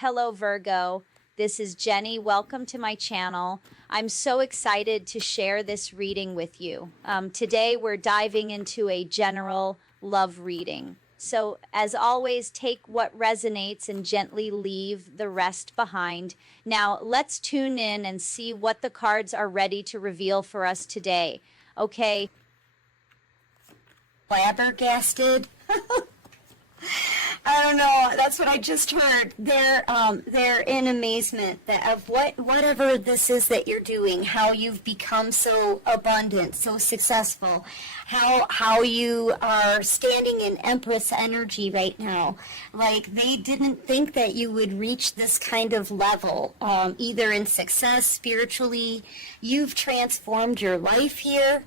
Hello, Virgo. This is Jenny. Welcome to my channel. I'm so excited to share this reading with you. Today, we're diving into a general love reading. So, as always, take what resonates and gently leave the rest behind. Now, let's tune in and see what the cards are ready to reveal for us today. Okay. Flabbergasted. I don't know. That's what I just heard. They're in amazement that of whatever this is that you're doing, how you've become so abundant, so successful, how you are standing in Empress energy right now. Like they didn't think that you would reach this kind of level, either in success, spiritually. You've transformed your life here.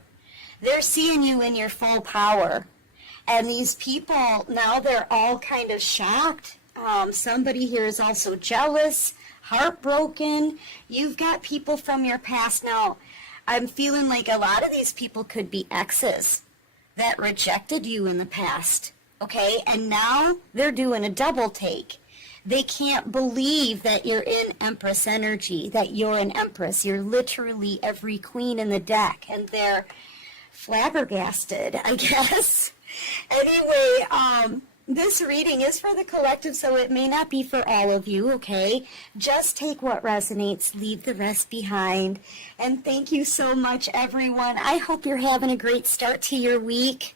They're seeing you in your full power. And these people, now they're all kind of shocked. Somebody here is also jealous, heartbroken. You've got people from your past now. I'm feeling like a lot of these people could be exes that rejected you in the past. Okay? And now they're doing a double take. They can't believe that you're in Empress energy, that you're an Empress. You're literally every queen in the deck. And they're flabbergasted, I guess. Anyway, this reading is for the collective, so it may not be for all of you, okay? Just take what resonates, leave the rest behind. And thank you so much, everyone. I hope you're having a great start to your week.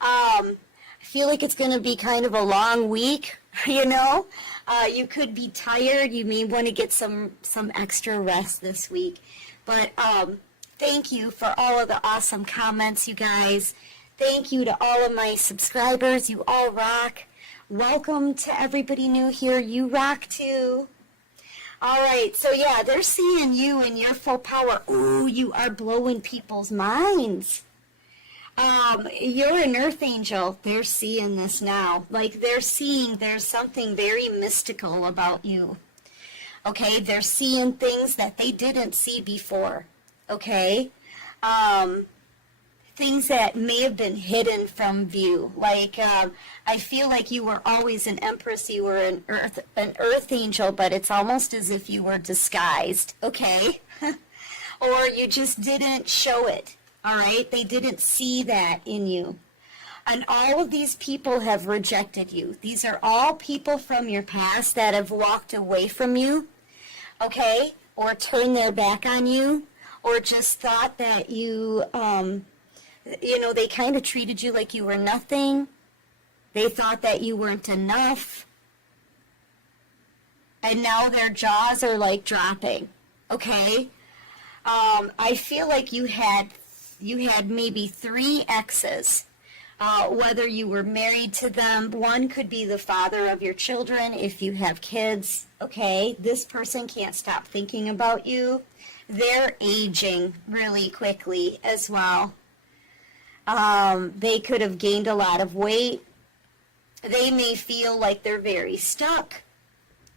I feel like it's going to be kind of a long week, you know? You could be tired. You may want to get some extra rest this week. But thank you for all of the awesome comments, you guys. Thank you to all of my subscribers. You all rock. Welcome to everybody new here. You rock too. All right. So yeah, they're seeing you in your full power. Ooh, you are blowing people's minds. You're an earth angel. They're seeing this now. Like they're seeing there's something very mystical about you. Okay. They're seeing things that they didn't see before. Okay. Things that may have been hidden from view. Like, I feel like you were always an Empress, you were an earth angel, but it's almost as if you were disguised, okay? Or you just didn't show it, all right? They didn't see that in you. And all of these people have rejected you. These are all people from your past that have walked away from you, okay? Or turned their back on you, or just thought that you, you know, they kind of treated you like you were nothing. They thought that you weren't enough. And now their jaws are like dropping. Okay? I feel like you had maybe 3 exes. Whether you were married to them, one could be the father of your children if you have kids. Okay? This person can't stop thinking about you. They're aging really quickly as well. They could have gained a lot of weight. They may feel like they're very stuck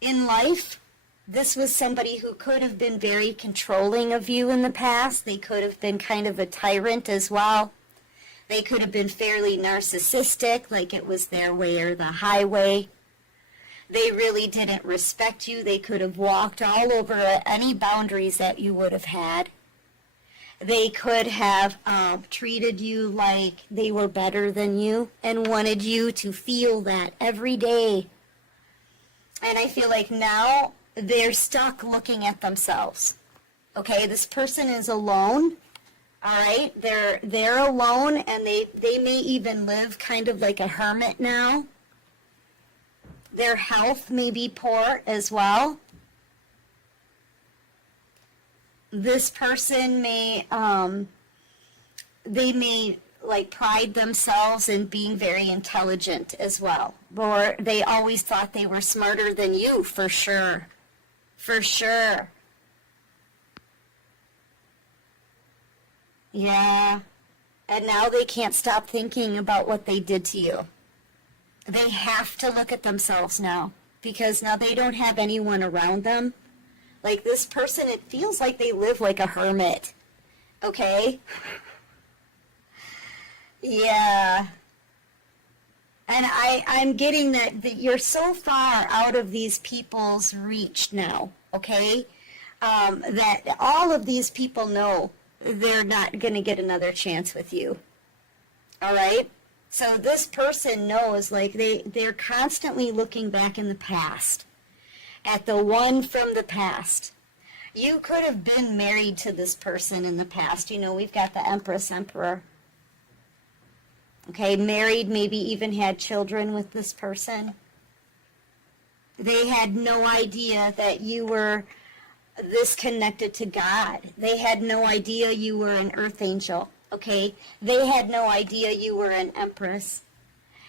in life. This was somebody who could have been very controlling of you in the past. They could have been kind of a tyrant as well. They could have been fairly narcissistic, like it was their way or the highway. They really didn't respect you. They could have walked all over any boundaries that you would have had. They could have treated you like they were better than you and wanted you to feel that every day. And I feel like now they're stuck looking at themselves. Okay, this person is alone. All right, they're alone, and they may even live kind of like a hermit now. Their health may be poor as well. This person may, they may like pride themselves in being very intelligent as well. Or they always thought they were smarter than you, for sure. For sure. Yeah. And now they can't stop thinking about what they did to you. They have to look at themselves now, because now they don't have anyone around them. Like this person, it feels like they live like a hermit. Okay? Yeah. And I'm getting that you're so far out of these people's reach now, okay? That all of these people know they're not going to get another chance with you. All right? So this person knows, like, they're constantly looking back in the past at the one from the past. You could have been married to this person in the past. You know, we've got the Empress, Emperor. Okay, married, maybe even had children with this person. They had no idea that you were this connected to God. They had no idea you were an earth angel. Okay, they had no idea you were an empress.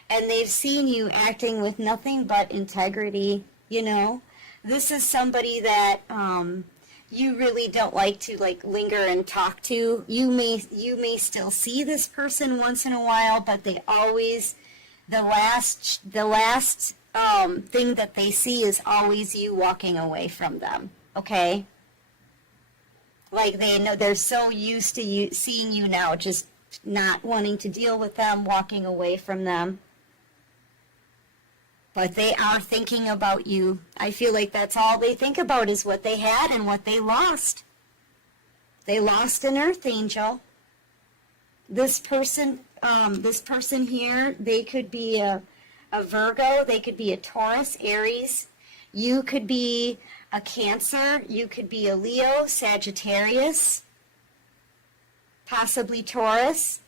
And they've seen you acting with nothing but integrity, you know. This is somebody that you really don't like to like linger and talk to. You may still see this person once in a while, but they always, the last thing that they see is always you walking away from them. Okay? Like they know, they're so used to you seeing you now, just not wanting to deal with them, walking away from them. But they are thinking about you. I feel like that's all they think about is what they had and what they lost. They lost an earth angel. This person here, they could be a Virgo, they could be a Taurus, Aries. You could be a Cancer, you could be a Leo, Sagittarius, possibly Taurus.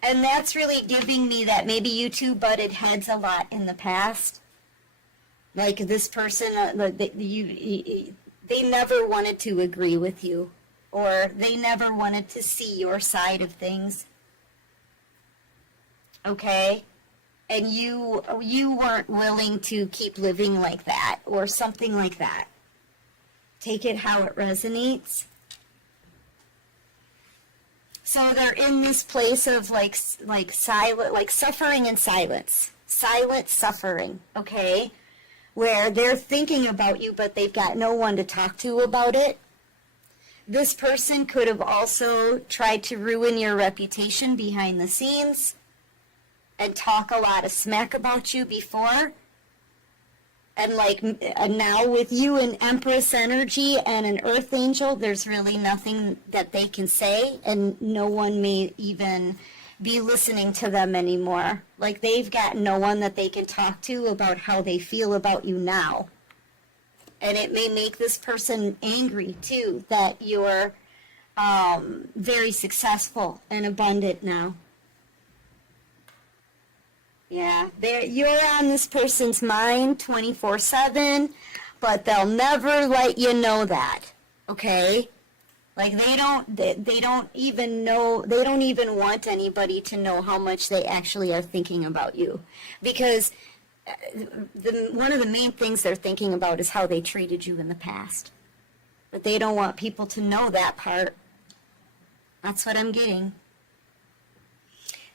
And that's really giving me that maybe you two butted heads a lot in the past. Like this person, they never wanted to agree with you, or they never wanted to see your side of things. Okay? And you weren't willing to keep living like that, or something like that. Take it how it resonates. So they're in this place of like silent, like suffering in silence, silent suffering, okay? Where they're thinking about you, but they've got no one to talk to about it. This person could have also tried to ruin your reputation behind the scenes and talk a lot of smack about you before. And like now with you an Empress energy and an Earth Angel, there's really nothing that they can say, and no one may even be listening to them anymore. Like they've got no one that they can talk to about how they feel about you now. And it may make this person angry too, that you're very successful and abundant now. Yeah, you're on this person's mind 24/7, but they'll never let you know that, okay? Like they don't even want anybody to know how much they actually are thinking about you, because one of the main things they're thinking about is how they treated you in the past, but they don't want people to know that part. That's what I'm getting.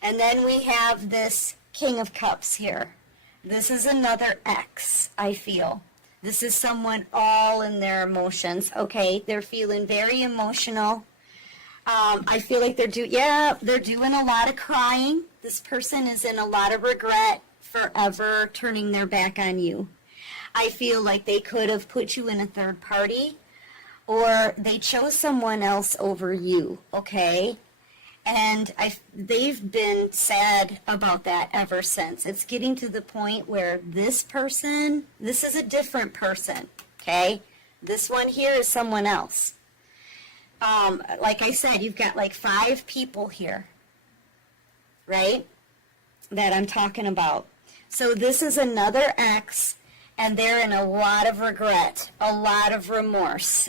And then we have this King of Cups here. This is another X, I feel. This is someone all in their emotions, okay? They're feeling very emotional. I feel like they're doing a lot of crying. This person is in a lot of regret, forever turning their back on you. I feel like they could have put you in a third party, or they chose someone else over you, okay? And they've been sad about that ever since. It's getting to the point where this person, this is a different person, okay? This one here is someone else. Like I said, you've got like 5 people here, right, that I'm talking about. So this is another ex, and they're in a lot of regret, a lot of remorse.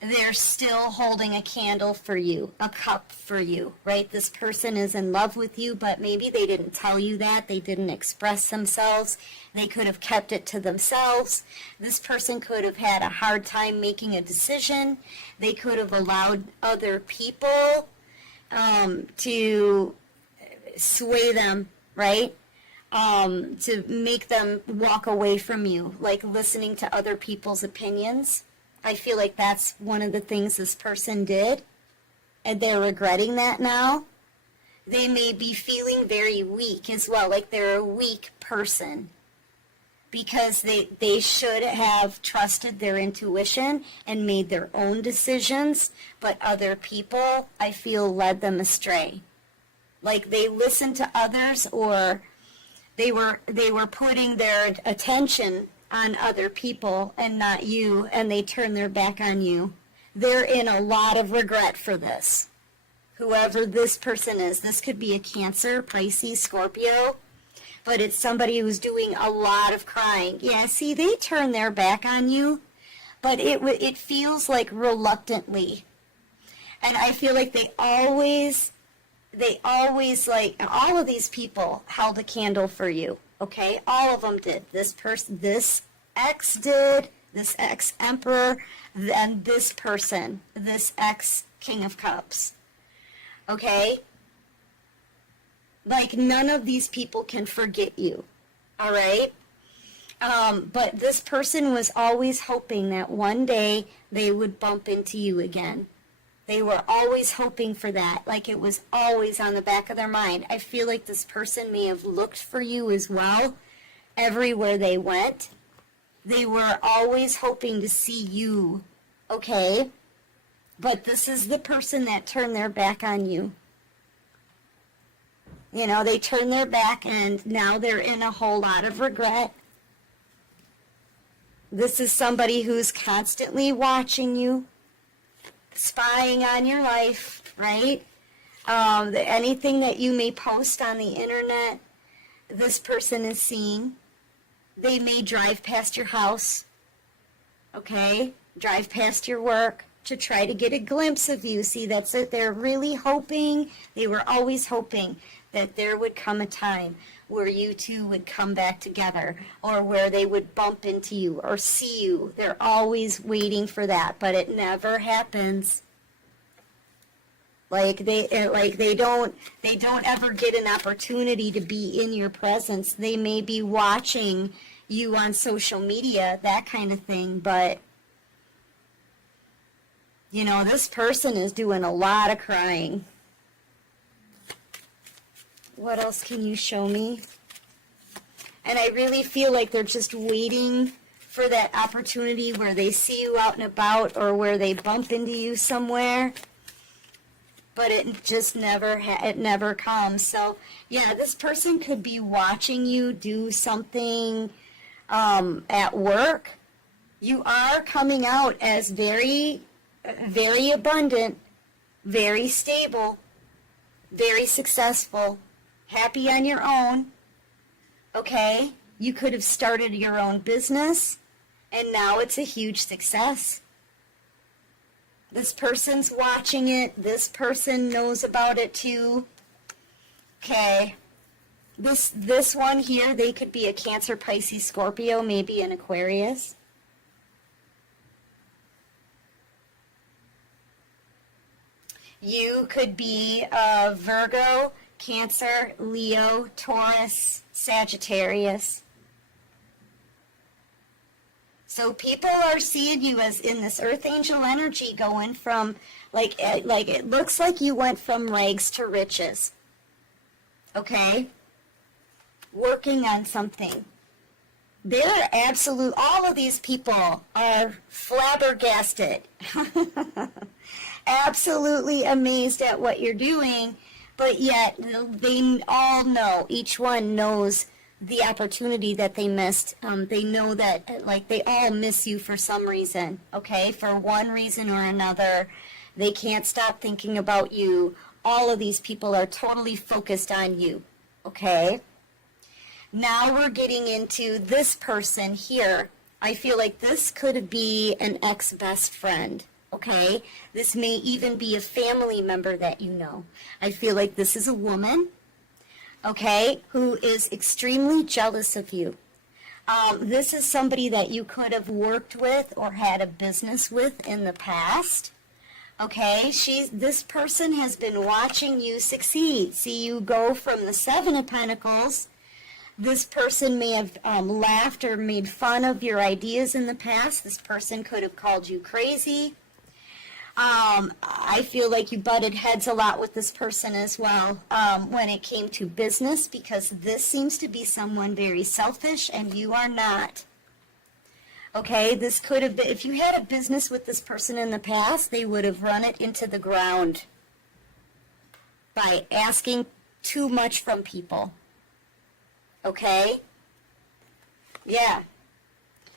They're still holding a candle for you, a cup for you, right? This person is in love with you, but maybe they didn't tell you that. They didn't express themselves. They could have kept it to themselves. This person could have had a hard time making a decision. They could have allowed other people to sway them, right? To make them walk away from you, like listening to other people's opinions. I feel like that's one of the things this person did, and they're regretting that now. They may be feeling very weak as well, like they're a weak person, because they should have trusted their intuition and made their own decisions, but other people, I feel, led them astray. Like they listened to others, or they were putting their attention on other people and not you, and they turned their back on you. They're in a lot of regret for this. Whoever this person is, this could be a Cancer, Pisces, Scorpio, but it's somebody who's doing a lot of crying. Yeah, see, they turn their back on you, but it feels like reluctantly. And I feel like they always, like, all of these people held a candle for you, okay? All of them did. This person, this ex did, this ex-emperor, and this person, this ex-king of cups, okay? Like, none of these people can forget you, all right? But this person was always hoping that one day they would bump into you again. They were always hoping for that, like it was always on the back of their mind. I feel like this person may have looked for you as well everywhere they went. They were always hoping to see you, okay? But this is the person that turned their back on you. You know, they turned their back and now they're in a whole lot of regret. This is somebody who's constantly watching you, spying on your life, right? Anything that you may post on the internet, this person is seeing. They may drive past your house, okay? Drive past your work to try to get a glimpse of you. See, that's it. They're really hoping, they were always hoping that there would come a time where you two would come back together, or where they would bump into you or see you. They're always waiting for that, but it never happens. Like they don't ever get an opportunity to be in your presence. They may be watching you on social media, that kind of thing, but you know, this person is doing a lot of crying. What else can you show me? And I really feel like they're just waiting for that opportunity where they see you out and about, or where they bump into you somewhere. But it just never comes. So yeah, this person could be watching you do something at work. You are coming out as very, very abundant, very stable, very successful, happy on your own, okay? You could have started your own business, and now it's a huge success. This person's watching it. This person knows about it too. Okay. This one here, they could be a Cancer, Pisces, Scorpio, maybe an Aquarius. You could be a Virgo, Cancer, Leo, Taurus, Sagittarius. So people are seeing you as in this earth angel energy, going from like it looks like you went from rags to riches. Okay? Working on something. They're all of these people are flabbergasted. Absolutely amazed at what you're doing, but yet they all know, each one knows the opportunity that they missed. They know that, like, they all miss you for some reason, okay? For one reason or another, they can't stop thinking about you. All of these people are totally focused on you, okay? Now we're getting into this person here. I feel like this could be an ex-best friend, okay? This may even be a family member that you know. I feel like this is a woman, okay, who is extremely jealous of you. This is somebody that you could have worked with or had a business with in the past. Okay, this person has been watching you succeed. See you go from the Seven of Pentacles. This person may have laughed or made fun of your ideas in the past. This person could have called you crazy. I feel like you butted heads a lot with this person as well when it came to business, because this seems to be someone very selfish and you are not. Okay, this could have been, if you had a business with this person in the past, they would have run it into the ground by asking too much from people. Okay? Yeah.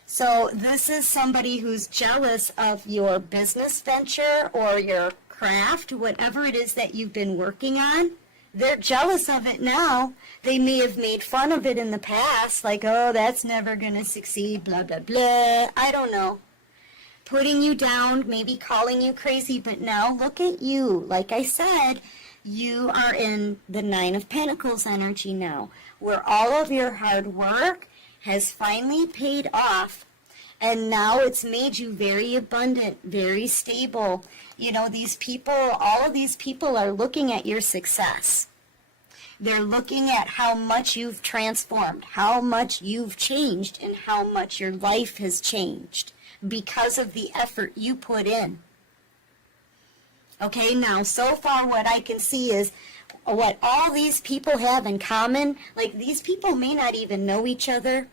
So this is somebody who's jealous of your business venture or your craft, whatever it is that you've been working on. They're jealous of it now. They may have made fun of it in the past, like, oh, that's never going to succeed, blah, blah, blah. I don't know. Putting you down, maybe calling you crazy, but now look at you. Like I said, you are in the Nine of Pentacles energy now, where all of your hard work has finally paid off, and now it's made you very abundant, very stable. You know, these people, all of these people are looking at your success. They're looking at how much you've transformed, how much you've changed, and how much your life has changed because of the effort you put in. Okay, now so far what I can see is what all these people have in common. Like, these people may not even know each other,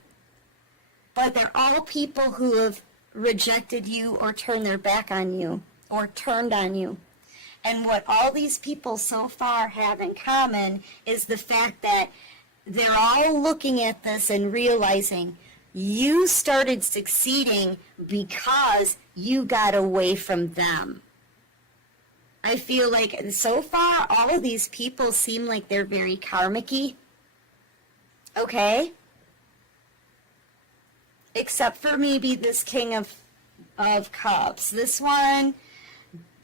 but they're all people who have rejected you or turned their back on you or turned on you. And what all these people so far have in common is the fact that they're all looking at this and realizing you started succeeding because you got away from them. I feel like so far all of these people seem like they're very karmic-y. Okay? Except for maybe this King of Cups. This one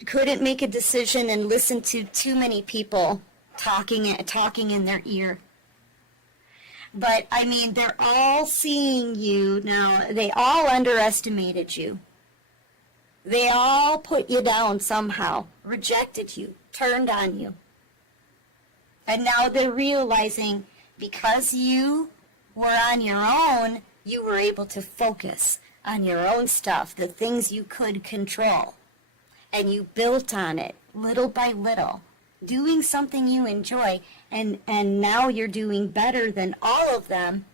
couldn't make a decision and listen to too many people talking in their ear. But, I mean, they're all seeing you now. They all underestimated you. They all put you down somehow, rejected you, turned on you. And now they're realizing because you were on your own, you were able to focus on your own stuff, the things you could control. And you built on it little by little, doing something you enjoy. And now you're doing better than all of them.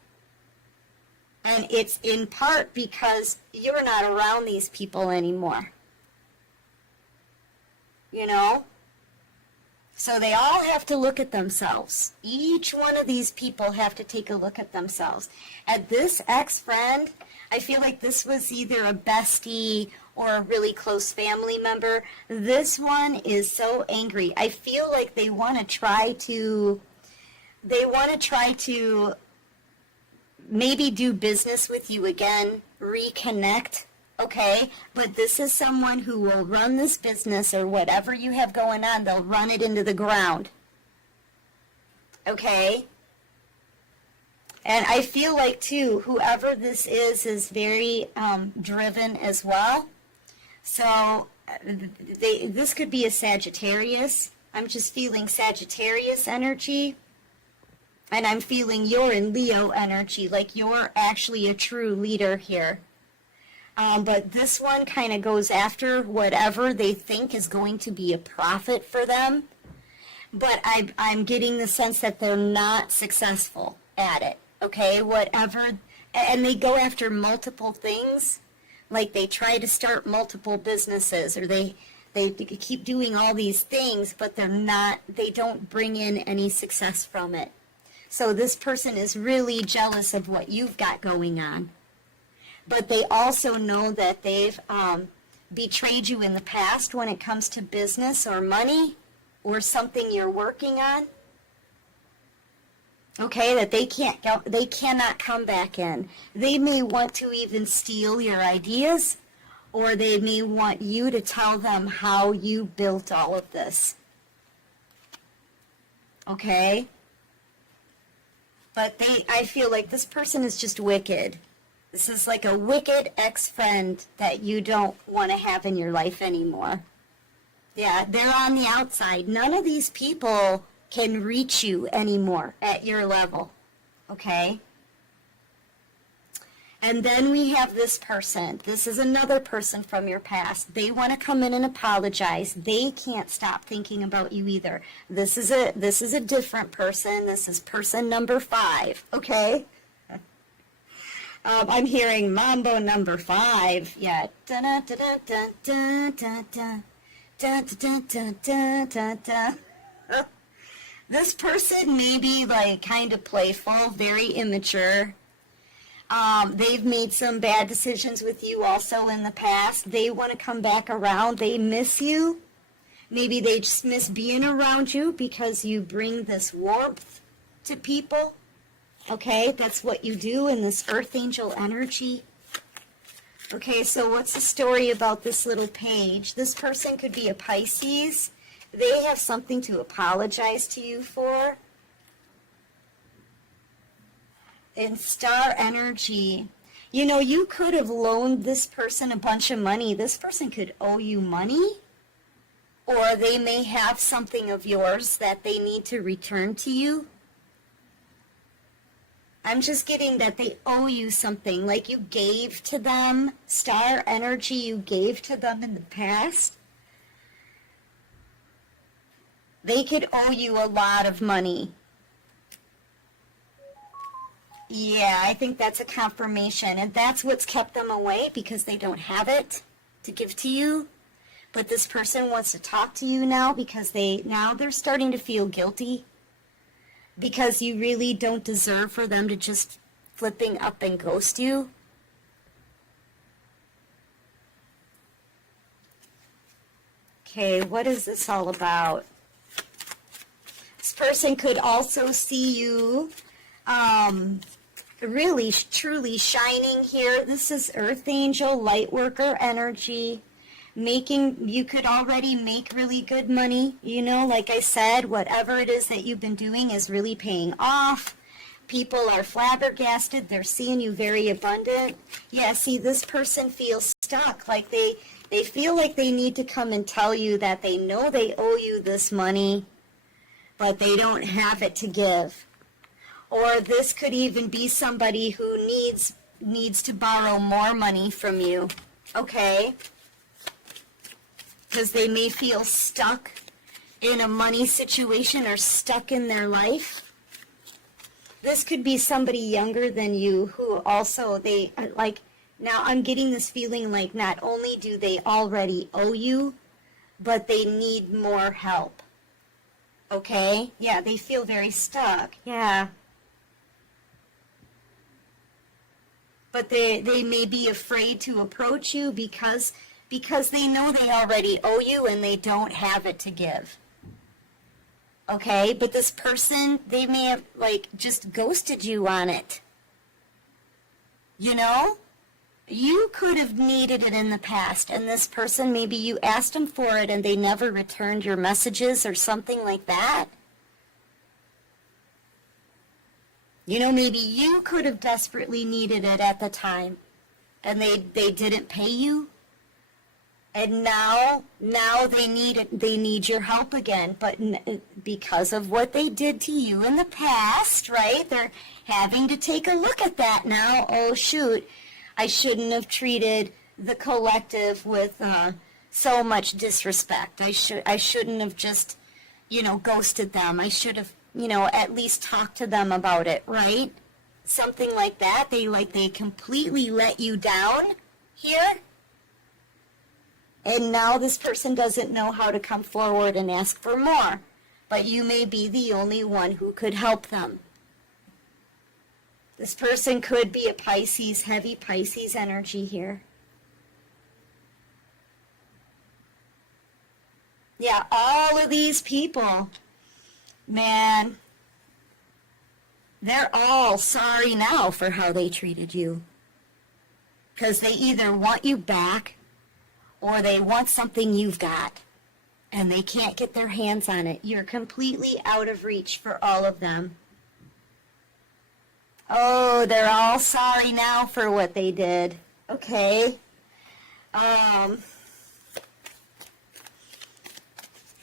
And it's in part because you're not around these people anymore. You know? So they all have to look at themselves. Each one of these people have to take a look at themselves. And this ex-friend, I feel like this was either a bestie or a really close family member. This one is so angry. I feel like they want to try to maybe do business with you again, reconnect, okay? But this is someone who will run this business or whatever you have going on, they'll run it into the ground, okay? And I feel like, too, whoever this is very driven as well. So this could be a Sagittarius. I'm just feeling Sagittarius energy. And I'm feeling you're in Leo energy, like you're actually a true leader here. But this one kind of goes after whatever they think is going to be a profit for them. But I'm getting the sense that they're not successful at it, okay? Whatever, and they go after multiple things. Like they try to start multiple businesses, or they keep doing all these things, but they don't bring in any success from it. So this person is really jealous of what you've got going on. But they also know that they've betrayed you in the past when it comes to business or money or something you're working on. Okay, that they cannot come back in. They may want to even steal your ideas, or they may want you to tell them how you built all of this. Okay? But I feel like this person is just wicked. This is like a wicked ex-friend that you don't want to have in your life anymore. Yeah, they're on the outside. None of these people can reach you anymore at your level. Okay? And then we have this person. This is another person from your past. They want to come in and apologize. They can't stop thinking about you either. This is a different person. This is person number 5. Okay. I'm hearing Mambo number 5. Yeah. Da da da da da da da da da da da da da. This person may be like kind of playful, very immature. They've made some bad decisions with you also in the past. They want to come back around. They miss you. Maybe they just miss being around you because you bring this warmth to people. Okay, that's what you do in this earth angel energy. Okay, so what's the story about this little page? This person could be a Pisces. They have something to apologize to you for. In star energy, you know, you could have loaned this person a bunch of money. This person could owe you money, or they may have something of yours that they need to return to you. I'm just getting that they owe you something, like you gave to them. Star energy, you gave to them in the past. They could owe you a lot of money. Yeah, I think that's a confirmation, and that's what's kept them away, because they don't have it to give to you. But this person wants to talk to you now because they're starting to feel guilty, because you really don't deserve for them to just flipping up and ghost you. Okay, what is this all about? This person could also see you really truly shining here. This is earth angel light worker energy. You could already make really good money. You know, like I said, whatever it is that you've been doing is really paying off. People are flabbergasted. They're seeing you very abundant. Yeah, see, this person feels stuck. Like they feel like they need to come and tell you that they know they owe you this money, but they don't have it to give. Or this could even be somebody who needs to borrow more money from you. Okay? Because they may feel stuck in a money situation or stuck in their life. This could be somebody younger than you who also, now I'm getting this feeling like not only do they already owe you, but they need more help. Okay? Yeah, they feel very stuck. Yeah. But they may be afraid to approach you because they know they already owe you and they don't have it to give. Okay? But this person, they may have, just ghosted you on it. You know? You could have needed it in the past, and this person, maybe you asked them for it and they never returned your messages or something like that. You know, maybe you could have desperately needed it at the time, and they didn't pay you, and now they need your help again. But because of what they did to you in the past, right? They're having to take a look at that now. Oh shoot, I shouldn't have treated the collective with so much disrespect. I shouldn't have just, ghosted them. I should have, at least talk to them about it, right? Something like that. They completely let you down here. And now this person doesn't know how to come forward and ask for more. But you may be the only one who could help them. This person could be a Pisces, heavy Pisces energy here. Yeah, all of these people, man, they're all sorry now for how they treated you. Because they either want you back or they want something you've got. And they can't get their hands on it. You're completely out of reach for all of them. Oh, they're all sorry now for what they did. Okay.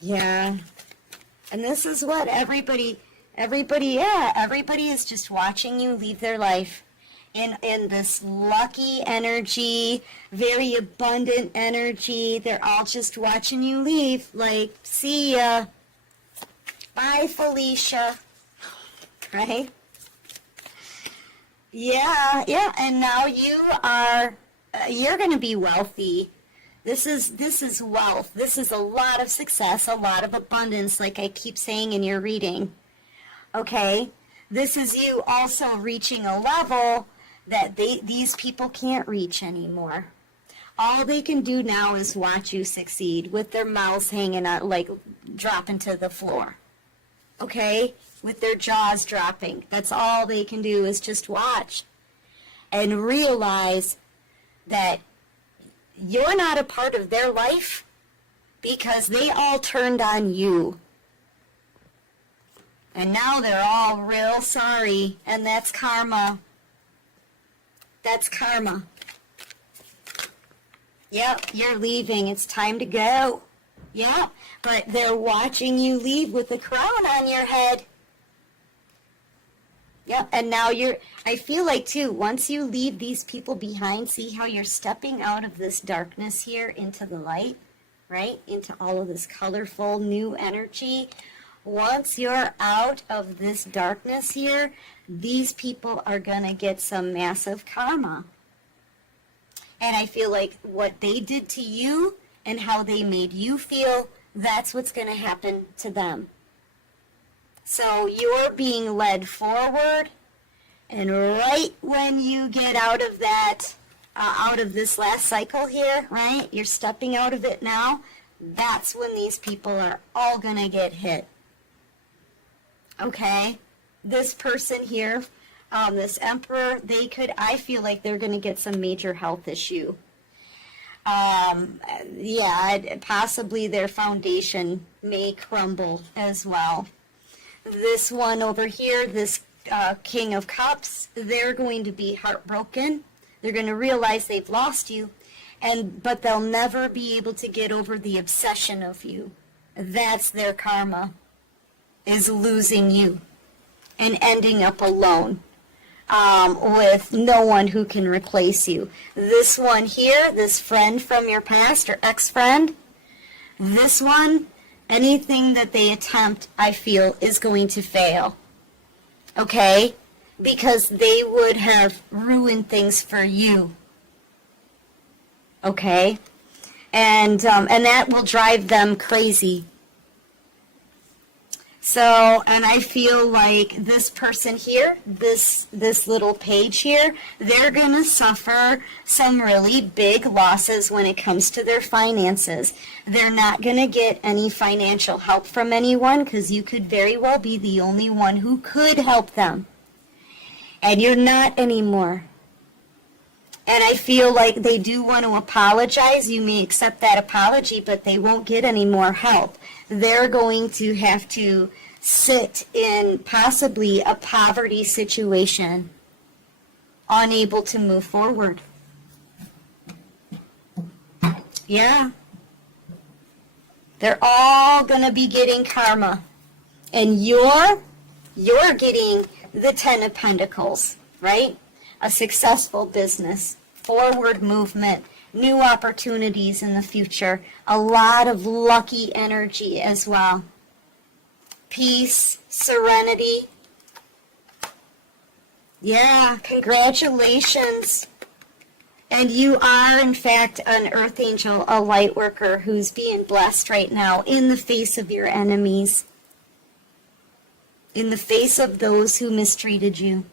Yeah. And this is what everybody is just watching you leave their life. in this lucky energy, very abundant energy. They're all just watching you leave. Like, see ya. Bye, Felicia. Right? Yeah. And now you're going to be wealthy. This is wealth. This is a lot of success, a lot of abundance, like I keep saying in your reading. Okay? This is you also reaching a level that these people can't reach anymore. All they can do now is watch you succeed with their mouths hanging out, like dropping to the floor. Okay? With their jaws dropping. That's all they can do is just watch and realize that you're not a part of their life because they all turned on you. And now they're all real sorry, and that's karma. That's karma. Yep, you're leaving. It's time to go. Yep, but they're watching you leave with a crown on your head. Yep, and now I feel like too, once you leave these people behind, see how you're stepping out of this darkness here into the light, right? Into all of this colorful new energy. Once you're out of this darkness here, these people are going to get some massive karma. And I feel like what they did to you and how they made you feel, that's what's going to happen to them. So you're being led forward, and right when you get out of that, out of this last cycle here, right? You're stepping out of it now. That's when these people are all going to get hit. Okay? This person here, this emperor, I feel like they're going to get some major health issue. Possibly their foundation may crumble as well. This one over here, this King of Cups, they're going to be heartbroken. They're going to realize they've lost you, but they'll never be able to get over the obsession of you. That's their karma, is losing you and ending up alone with no one who can replace you. This one here, this friend from your past or ex-friend, this one, anything that they attempt, I feel, is going to fail. Okay? Because they would have ruined things for you. Okay? And that will drive them crazy. So, and I feel like this person here, this little page here, they're going to suffer some really big losses when it comes to their finances. They're not going to get any financial help from anyone because you could very well be the only one who could help them. And you're not anymore. And I feel like they do want to apologize. You may accept that apology, but they won't get any more help. They're going to have to sit in possibly a poverty situation, unable to move forward. Yeah. They're all going to be getting karma. And you're getting the Ten of Pentacles, right? A successful business, forward movement, new opportunities in the future, a lot of lucky energy as well. Peace, serenity. Yeah, congratulations. And you are, in fact, an earth angel, a light worker who's being blessed right now in the face of your enemies, in the face of those who mistreated you.